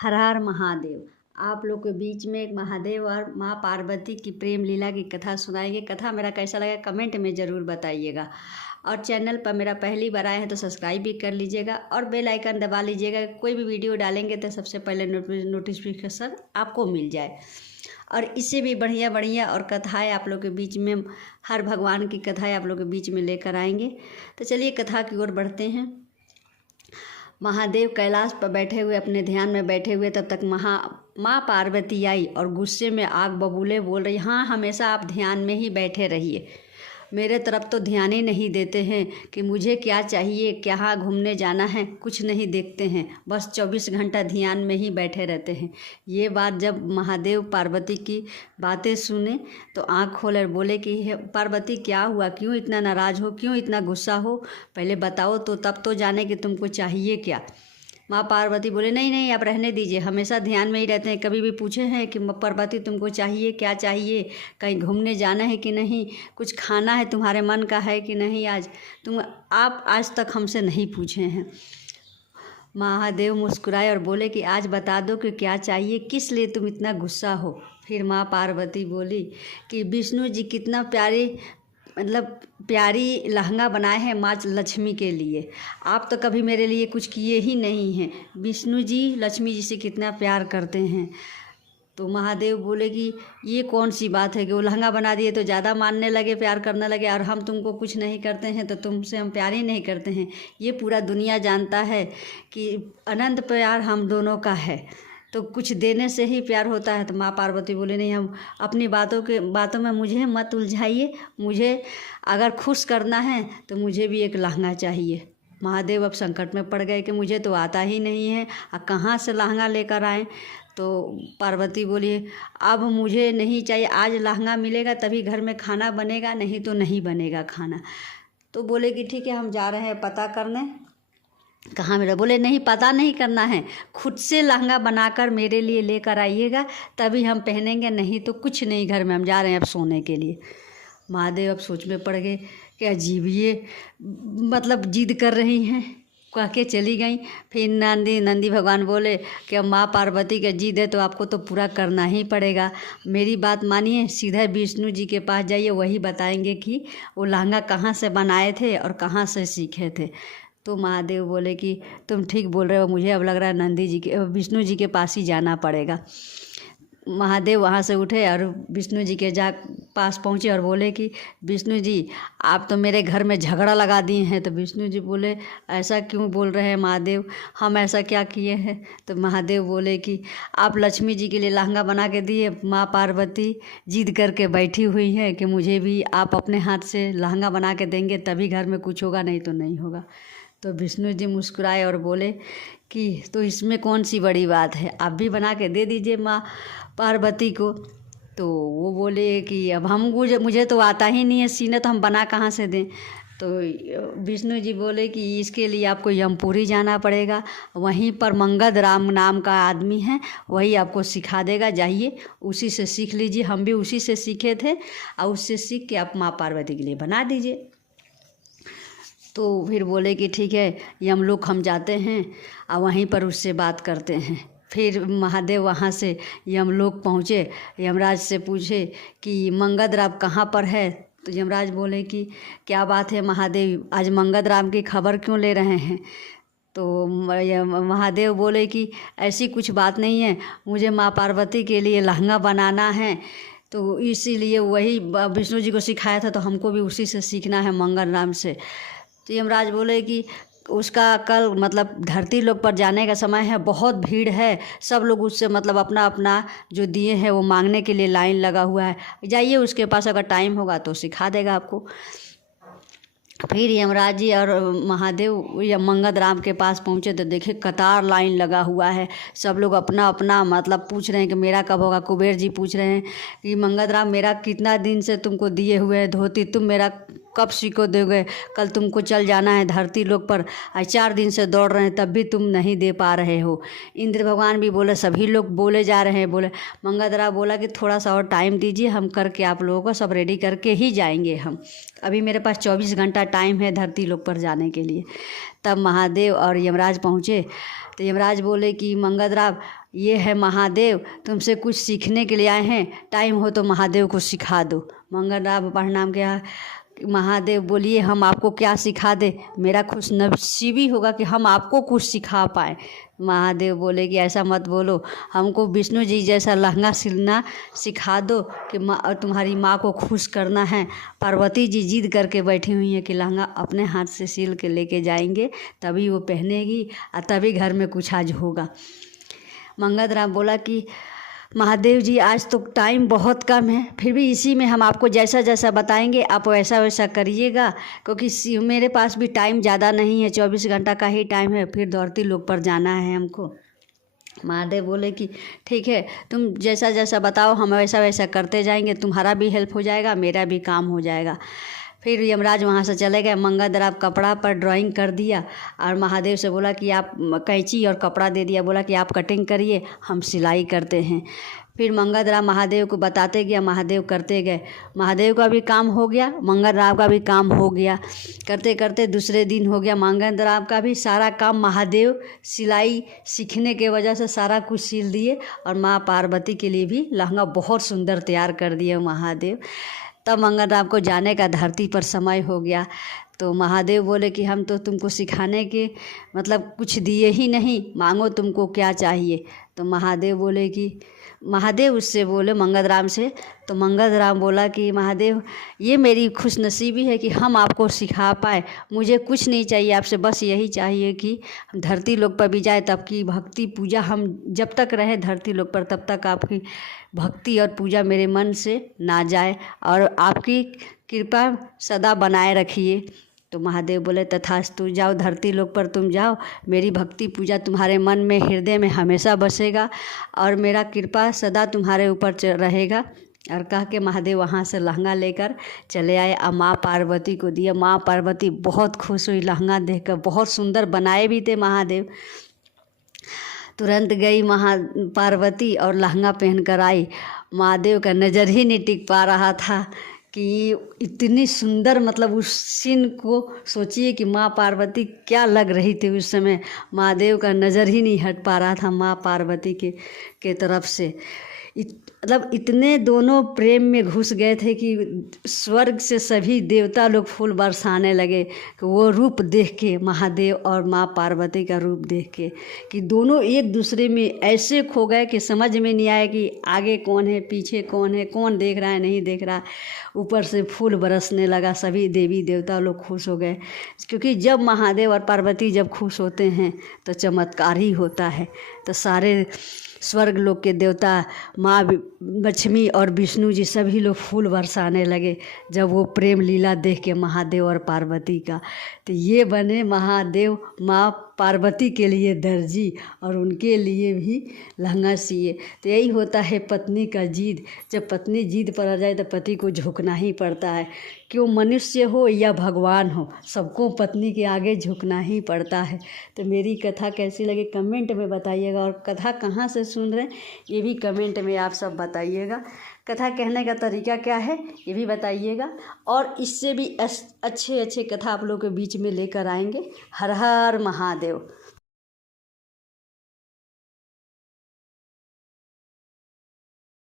हर हर महादेव। आप लोग के बीच में एक महादेव और माँ पार्वती की प्रेम लीला की कथा सुनाएंगे। कथा मेरा कैसा लगा कमेंट में ज़रूर बताइएगा। और चैनल पर मेरा पहली बार आए हैं तो सब्सक्राइब भी कर लीजिएगा और बेल आइकन दबा लीजिएगा। कोई भी वीडियो डालेंगे तो सबसे पहले नोटिफिकेशन आपको मिल जाए। और इससे भी बढ़िया बढ़िया और कथाएँ आप लोग के बीच में, हर भगवान की कथाएँ आप लोग के बीच में लेकर आएंगे। तो चलिए कथा की ओर बढ़ते हैं। महादेव कैलाश पर बैठे हुए, अपने ध्यान में बैठे हुए, तब तक माँ पार्वती आई और गुस्से में आग बबूले बोल रही, हाँ हमेशा आप ध्यान में ही बैठे रहिए, मेरे तरफ तो ध्यान ही नहीं देते हैं कि मुझे क्या चाहिए, कहाँ घूमने जाना है, कुछ नहीं देखते हैं, बस 24 घंटा ध्यान में ही बैठे रहते हैं। ये बात जब महादेव पार्वती की बातें सुने तो आँख खोले और बोले कि हे पार्वती क्या हुआ, क्यों इतना नाराज़ हो, क्यों इतना गुस्सा हो, पहले बताओ तो तब तो जाने कि तुमको चाहिए क्या। माँ पार्वती बोले नहीं नहीं आप रहने दीजिए, हमेशा ध्यान में ही रहते हैं, कभी भी पूछे हैं कि पार्वती तुमको चाहिए क्या चाहिए, कहीं घूमने जाना है कि नहीं, कुछ खाना है तुम्हारे मन का है कि नहीं, आप आज तक हमसे नहीं पूछे हैं। महादेव मुस्कुराए और बोले कि आज बता दो कि क्या चाहिए, किस लिए तुम इतना गुस्सा हो। फिर माँ पार्वती बोली कि विष्णु जी कितना प्यारी लहंगा बनाए हैं माँ लक्ष्मी के लिए, आप तो कभी मेरे लिए कुछ किए ही नहीं हैं। विष्णु जी लक्ष्मी जी से कितना प्यार करते हैं। तो महादेव बोले कि ये कौन सी बात है कि वो लहंगा बना दिए तो ज़्यादा मानने लगे, प्यार करने लगे, और हम तुमको कुछ नहीं करते हैं तो तुमसे हम प्यार ही नहीं करते हैं। ये पूरा दुनिया जानता है कि अनंत प्यार हम दोनों का है, तो कुछ देने से ही प्यार होता है। तो माँ पार्वती बोले नहीं, हम अपनी बातों में मुझे मत उलझाइए, मुझे अगर खुश करना है तो मुझे भी एक लहंगा चाहिए। महादेव अब संकट में पड़ गए कि मुझे तो आता ही नहीं है, कहाँ से लहंगा लेकर आएँ। तो पार्वती बोली अब मुझे नहीं चाहिए, आज लहंगा मिलेगा तभी घर में खाना बनेगा, नहीं तो नहीं बनेगा खाना। तो बोले कि ठीक है हम जा रहे हैं पता करने। कहाँ मेरा, बोले नहीं पता नहीं करना है, खुद से लहंगा बनाकर मेरे लिए लेकर आइएगा तभी हम पहनेंगे, नहीं तो कुछ नहीं, घर में हम जा रहे हैं अब सोने के लिए। महादेव अब सोच में पड़ गए कि अजीब ये जिद कर रही हैं, कह के चली गई। फिर नंदी भगवान बोले कि अब माँ पार्वती का जिद है तो आपको तो पूरा करना ही पड़ेगा, मेरी बात मानिए, सीधा विष्णु जी के पास जाइए, वही बताएंगे कि वो लहंगा कहाँ से बनाए थे और कहाँ से सीखे थे। तो महादेव बोले कि तुम ठीक बोल रहे हो, मुझे अब लग रहा है विष्णु जी के पास ही जाना पड़ेगा। महादेव वहाँ से उठे और विष्णु जी के पास पहुँचे और बोले कि विष्णु जी आप तो मेरे घर में झगड़ा लगा दिए हैं। तो विष्णु जी बोले ऐसा क्यों बोल रहे हैं महादेव, हम ऐसा क्या किए हैं। तो महादेव बोले कि आप लक्ष्मी जी के लिए लहंगा बना के दिए, माँ पार्वती जिद करके बैठी हुई हैं कि मुझे भी आप अपने हाथ से लहंगा बना के देंगे तभी घर में कुछ होगा, नहीं तो नहीं होगा। तो विष्णु जी मुस्कुराए और बोले कि तो इसमें कौन सी बड़ी बात है, आप भी बना के दे दीजिए माँ पार्वती को। तो वो बोले कि अब मुझे तो आता ही नहीं है सीना, तो हम बना कहाँ से दें। तो विष्णु जी बोले कि इसके लिए आपको यमपुरी जाना पड़ेगा, वहीं पर मंगद राम नाम का आदमी है, वही आपको सिखा देगा, जाइए उसी से सीख लीजिए, हम भी उसी से सीखे थे, और उससे सीख के आप माँ पार्वती के लिए बना दीजिए। तो फिर बोले कि ठीक है यमलोक हम जाते हैं और वहीं पर उससे बात करते हैं। फिर महादेव वहाँ से यमलोक पहुँचे, यमराज से पूछे कि मंगद राम कहाँ पर है। तो यमराज बोले कि क्या बात है महादेव, आज मंगद राम की खबर क्यों ले रहे हैं। तो महादेव बोले कि ऐसी कुछ बात नहीं है, मुझे माँ पार्वती के लिए लहंगा बनाना है, तो इसीलिए वही विष्णु जी को सिखाया था, तो हमको भी उसी से सीखना है, मंगल राम से। तो यमराज बोले कि उसका कल धरती लोक पर जाने का समय है, बहुत भीड़ है, सब लोग उससे अपना अपना जो दिए हैं वो मांगने के लिए लाइन लगा हुआ है, जाइए उसके पास, अगर टाइम होगा तो सिखा देगा आपको। फिर यमराज जी और महादेव या मंगद राम के पास पहुँचे तो देखे कतार लाइन लगा हुआ है, सब लोग अपना अपना पूछ रहे हैं कि मेरा कब होगा। कुबेर जी पूछ रहे हैं कि मंगद राम मेरा कितना दिन से तुमको दिए हुए हैं धोती, तुम मेरा कब सिको दोगे, कल तुमको चल जाना है धरती लोक पर, 4 दिन से दौड़ रहे हैं तब भी तुम नहीं दे पा रहे हो। इंद्र भगवान भी बोले, सभी लोग बोले जा रहे हैं। बोले मंगलद्राव बोला कि थोड़ा सा और टाइम दीजिए, हम करके आप लोगों को सब रेडी करके ही जाएंगे हम, अभी मेरे पास 24 घंटा टाइम है धरती लोक पर जाने के लिए। तब महादेव और यमराज पहुँचे तो यमराज बोले कि मंगलद्राव ये है महादेव, तुमसे कुछ सीखने के लिए आए हैं, टाइम हो तो महादेव को सिखा दो। मंगलद्राव प्रणाम किया। महादेव बोलिए हम आपको क्या सिखा दे, मेरा खुश नसीबी होगा कि हम आपको कुछ सिखा पाए। महादेव बोले कि ऐसा मत बोलो, हमको विष्णु जी जैसा लहंगा सिलना सिखा दो कि तुम्हारी माँ को खुश करना है। पार्वती जी जिद करके बैठी हुई है कि लहंगा अपने हाथ से सिल के लेके जाएंगे, तभी वो पहनेगी और तभी घर में कुछ आज होगा। मंगलद्राव बोला कि महादेव जी आज तो टाइम बहुत कम है, फिर भी इसी में हम आपको जैसा जैसा बताएंगे आप वैसा वैसा करिएगा, क्योंकि मेरे पास भी टाइम ज़्यादा नहीं है, 24 घंटा का ही टाइम है, फिर धरती लोक पर जाना है हमको। महादेव बोले कि ठीक है, तुम जैसा जैसा बताओ हम वैसा वैसा करते जाएंगे, तुम्हारा भी हेल्प हो जाएगा, मेरा भी काम हो जाएगा। फिर यमराज वहाँ से चले गए। मंगलद्राव कपड़ा पर ड्राइंग कर दिया और महादेव से बोला कि आप कैंची और कपड़ा दे दिया, बोला कि आप कटिंग करिए, हम सिलाई करते हैं। फिर मंगलद्राव महादेव को बताते गया, महादेव करते गए। महादेव का भी काम हो गया, मंगलद्राव का भी काम हो गया। करते करते दूसरे दिन हो गया, मंगलद्राव का भी सारा काम महादेव सिलाई सीखने के वजह से सारा कुछ सिल दिए और माँ पार्वती के लिए भी लहंगा बहुत सुंदर तैयार कर दिए महादेव। तब मंगलद्राव को जाने का धरती पर समय हो गया। तो महादेव बोले कि हम तो तुमको सिखाने के मतलब कुछ दिए ही नहीं, मांगो तुमको क्या चाहिए। तो महादेव बोले कि महादेव उससे बोले मंगलद्राव से, तो मंगलद्राव बोला कि महादेव ये मेरी खुशनसीबी है कि हम आपको सिखा पाए, मुझे कुछ नहीं चाहिए आपसे, बस यही चाहिए कि हम धरती लोक पर भी जाए, तब की भक्ति पूजा हम जब तक रहे धरती लोक पर तब तक आपकी भक्ति और पूजा मेरे मन से ना जाए और आपकी कृपा सदा बनाए रखिए। तो महादेव बोले तथास्तु, जाओ धरती लोक पर तुम जाओ, मेरी भक्ति पूजा तुम्हारे मन में हृदय में हमेशा बसेगा और मेरा कृपा सदा तुम्हारे ऊपर रहेगा। और कह के महादेव वहाँ से लहंगा लेकर चले आए और माँ पार्वती को दिया। माँ पार्वती बहुत खुश हुई लहंगा देखकर, बहुत सुंदर बनाए भी थे महादेव। तुरंत गई पार्वती और लहंगा पहन कर आई। महादेव का नज़र ही नहीं टिक पा रहा था कि इतनी सुंदर, मतलब उस सीन को सोचिए कि माँ पार्वती क्या लग रही थी उस समय। महादेव का नज़र ही नहीं हट पा रहा था माँ पार्वती के तरफ से। मतलब इतने दोनों प्रेम में घुस गए थे कि स्वर्ग से सभी देवता लोग फूल बरसाने लगे कि वो रूप देख के, महादेव और माँ पार्वती का रूप देख के, कि दोनों एक दूसरे में ऐसे खो गए कि समझ में नहीं आया कि आगे कौन है पीछे कौन है, कौन देख रहा है नहीं देख रहा। ऊपर से फूल बरसने लगा, सभी देवी देवता लोग खुश हो गए, क्योंकि जब महादेव और पार्वती जब खुश होते हैं तो चमत्कार ही होता है। तो सारे स्वर्ग लोक के देवता, माँ लक्ष्मी और विष्णु जी सभी लोग फूल बरसाने लगे जब वो प्रेम लीला देख के महादेव और पार्वती का। तो ये बने महादेव माँ पार्वती के लिए दर्जी और उनके लिए भी लहंगा सिए। तो यही होता है पत्नी का जिद, जब पत्नी जिद पर आ जाए तो पति को झुकना ही पड़ता है। क्यों मनुष्य हो या भगवान हो, सबको पत्नी के आगे झुकना ही पड़ता है। तो मेरी कथा कैसी लगी कमेंट में बताइएगा, और कथा कहाँ से सुन रहे हैं ये भी कमेंट में आप सब बताइएगा। कथा कहने का तरीका क्या है ये भी बताइएगा, और इससे भी अच्छे अच्छे कथा आप लोगों के बीच में लेकर आएंगे। हर हर महादेव।